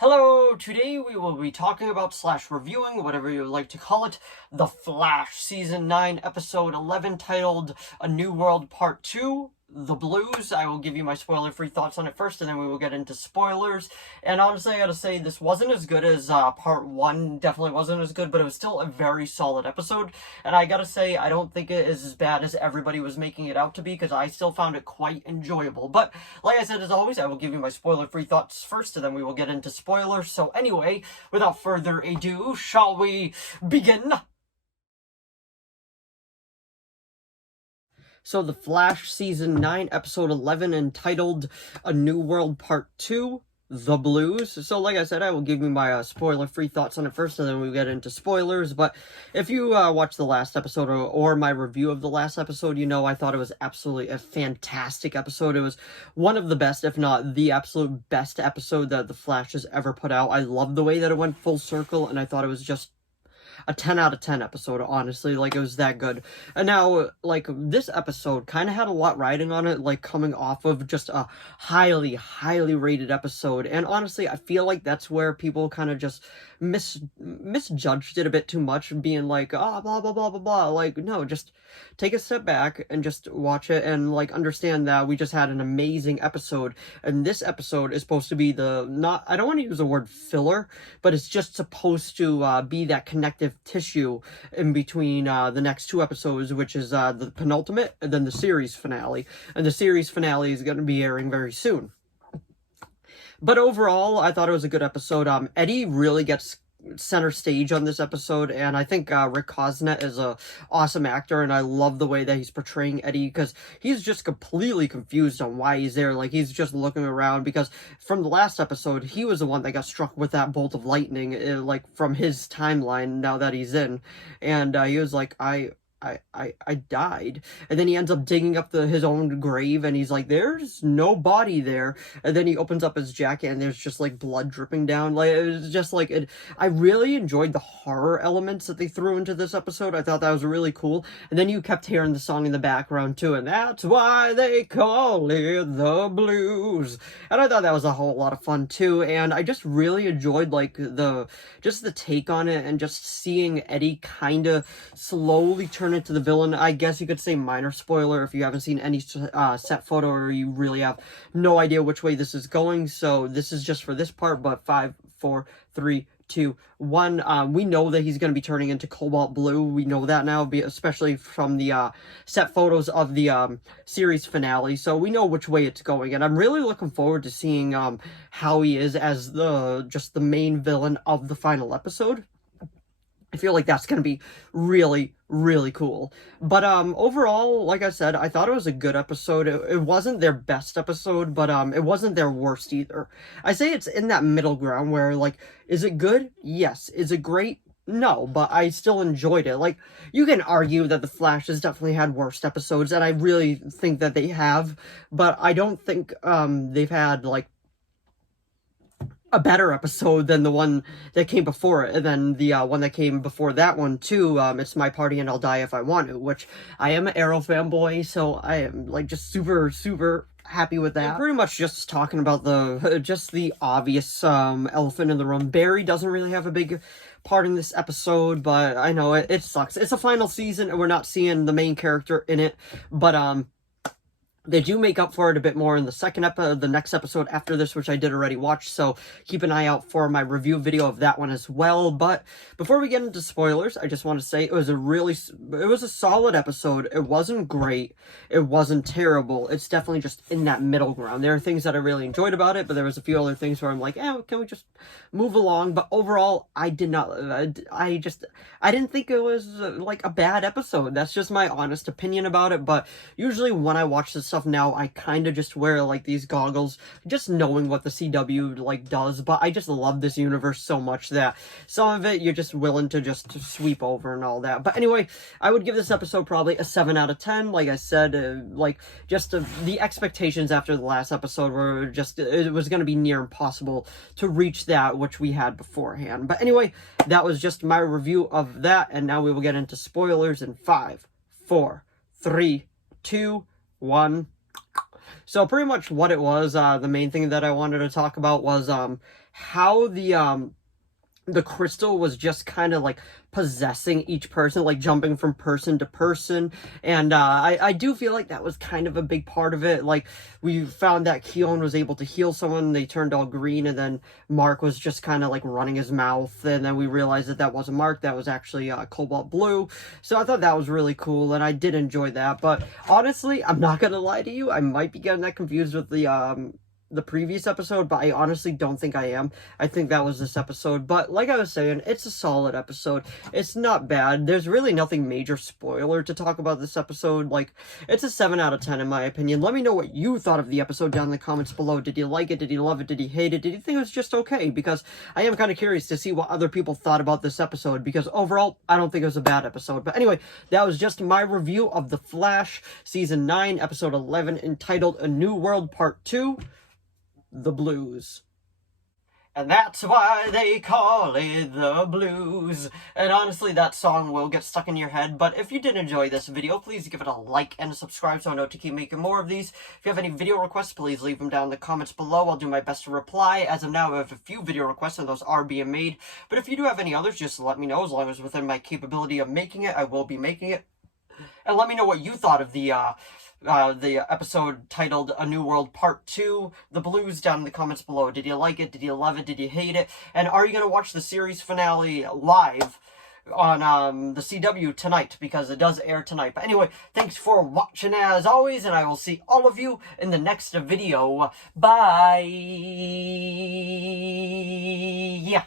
Hello, today we will be talking about / reviewing, whatever you would like to call it, The Flash, Season 9, Episode 11, titled A New World Part 2, The Blues. I will give you my spoiler-free thoughts on it first, and then we will get into spoilers. And honestly, I gotta say, this wasn't as good as Part 1, definitely wasn't as good, but it was still a very solid episode. And I gotta say, I don't think it is as bad as everybody was making it out to be, because I still found it quite enjoyable. But, like I said, as always, I will give you my spoiler-free thoughts first, and then we will get into spoilers. So anyway, without further ado, shall we begin? So The Flash Season 9, Episode 11, entitled A New World Part 2, The Blues. So like I said, I will give you my spoiler-free thoughts on it first, and then we get into spoilers. But if you watched the last episode or my review of the last episode, you know I thought it was absolutely a fantastic episode. It was one of the best, if not the absolute best episode that The Flash has ever put out. I love the way that it went full circle, and I thought it was just a 10 out of 10 episode, honestly. Like, it was that good. And now, like, this episode kind of had a lot riding on it, like, coming off of just a highly, highly rated episode. And honestly, I feel like that's where people kind of just misjudged it a bit too much, being like, blah, blah, blah, blah, blah. Like, no, just take a step back and just watch it and, like, understand that we just had an amazing episode. And this episode is supposed to be I don't want to use the word filler, but it's just supposed to be that connective tissue in between the next two episodes, which is the penultimate and then the series finale. And the series finale is going to be airing very soon. But overall, I thought it was a good episode. Eddie really gets center stage on this episode, and I think Rick Cosnett is a awesome actor, and I love the way that he's portraying Eddie, because he's just completely confused on why he's there. Like, he's just looking around, because from the last episode, he was the one that got struck with that bolt of lightning, like, from his timeline now that he's in, and he was like, I died. And then he ends up digging up his own grave, and he's like, there's no body there. And then he opens up his jacket, and there's just, like, blood dripping down. Like, it was just, like, I really enjoyed the horror elements that they threw into this episode. I thought that was really cool. And then you kept hearing the song in the background, too, and that's why they call it the blues. And I thought that was a whole lot of fun, too. And I just really enjoyed, like, the take on it, and just seeing Eddie kind of slowly turn into the villain. I guess you could say minor spoiler if you haven't seen any set photo, or you really have no idea which way this is going. So this is just for this part, but 5, 4, 3, 2, 1. We know that he's going to be turning into Cobalt Blue. We know that now, especially from the set photos of the series finale. So we know which way it's going, and I'm really looking forward to seeing how he is as the main villain of the final episode. I feel like that's going to be really, really cool. But overall, like I said, I thought it was a good episode. It wasn't their best episode, but it wasn't their worst either. I say it's in that middle ground where, like, is it good? Yes. Is it great? No, but I still enjoyed it. Like, you can argue that The Flash has definitely had worst episodes, and I really think that they have, but I don't think they've had, like, a better episode than the one that came before it, than the one that came before that one, too. It's My Party and I'll Die If I Want to, which I am an Arrow fanboy, so I am, like, just super, super happy with that. I'm pretty much just talking about the obvious elephant in the room. Barry doesn't really have a big part in this episode, but I know it sucks. It's a final season, and we're not seeing the main character in it, but they do make up for it a bit more in the next episode after this, which I did already watch, so keep an eye out for my review video of that one as well. But before we get into spoilers, I just want to say it was a solid episode. It wasn't great. It wasn't terrible. It's definitely just in that middle ground. There are things that I really enjoyed about it, but there was a few other things where I'm like, can we just move along? But overall, I didn't think it was like a bad episode. That's just my honest opinion about it. But usually when I watch this stuff now, I kind of just wear, like, these goggles, just knowing what the CW, like, does. But I just love this universe so much that some of it you're just willing to just sweep over and all that. But anyway, I would give this episode probably a 7 out of 10. Like I said, the expectations after the last episode were just, it was going to be near impossible to reach that which we had beforehand. But anyway, that was just my review of that, and now we will get into spoilers in 5, 4, 3, 2, 1. So pretty much what it was, the main thing that I wanted to talk about was how the crystal was just kind of like possessing each person, like jumping from person to person. And I do feel like that was kind of a big part of it. Like, we found that Keon was able to heal someone, they turned all green, and then Mark was just kind of like running his mouth, and then we realized that that wasn't Mark, that was actually Cobalt Blue. So I thought that was really cool, and I did enjoy that. But honestly, I'm not gonna lie to you, I might be getting that confused with the previous episode, but I honestly don't think I am. I think that was this episode. But like I was saying, it's a solid episode. It's not bad. There's really nothing major spoiler to talk about this episode. Like, it's a 7 out of 10 in my opinion. Let me know what you thought of the episode down in the comments below. Did you like it? Did you love it? Did you hate it? Did you think it was just okay? Because I am kind of curious to see what other people thought about this episode, because overall, I don't think it was a bad episode. But anyway, that was just my review of The Flash, Season 9, Episode 11, entitled A New World Part 2, The Blues. And that's why they call it The Blues. And honestly, that song will get stuck in your head. But if you did enjoy this video, please give it a like and a subscribe so I know to keep making more of these. If you have any video requests, please leave them down in the comments below. I'll do my best to reply. As of now, I have a few video requests and those are being made. But if you do have any others, just let me know. As long as within my capability of making it, I will be making it. And let me know what you thought of the episode titled A New World Part 2, The Blues, down in the comments below. Did you like it? Did you love it? Did you hate it? And are you going to watch the series finale live on the CW tonight? Because it does air tonight. But anyway, thanks for watching as always, and I will see all of you in the next video. Bye! Yeah.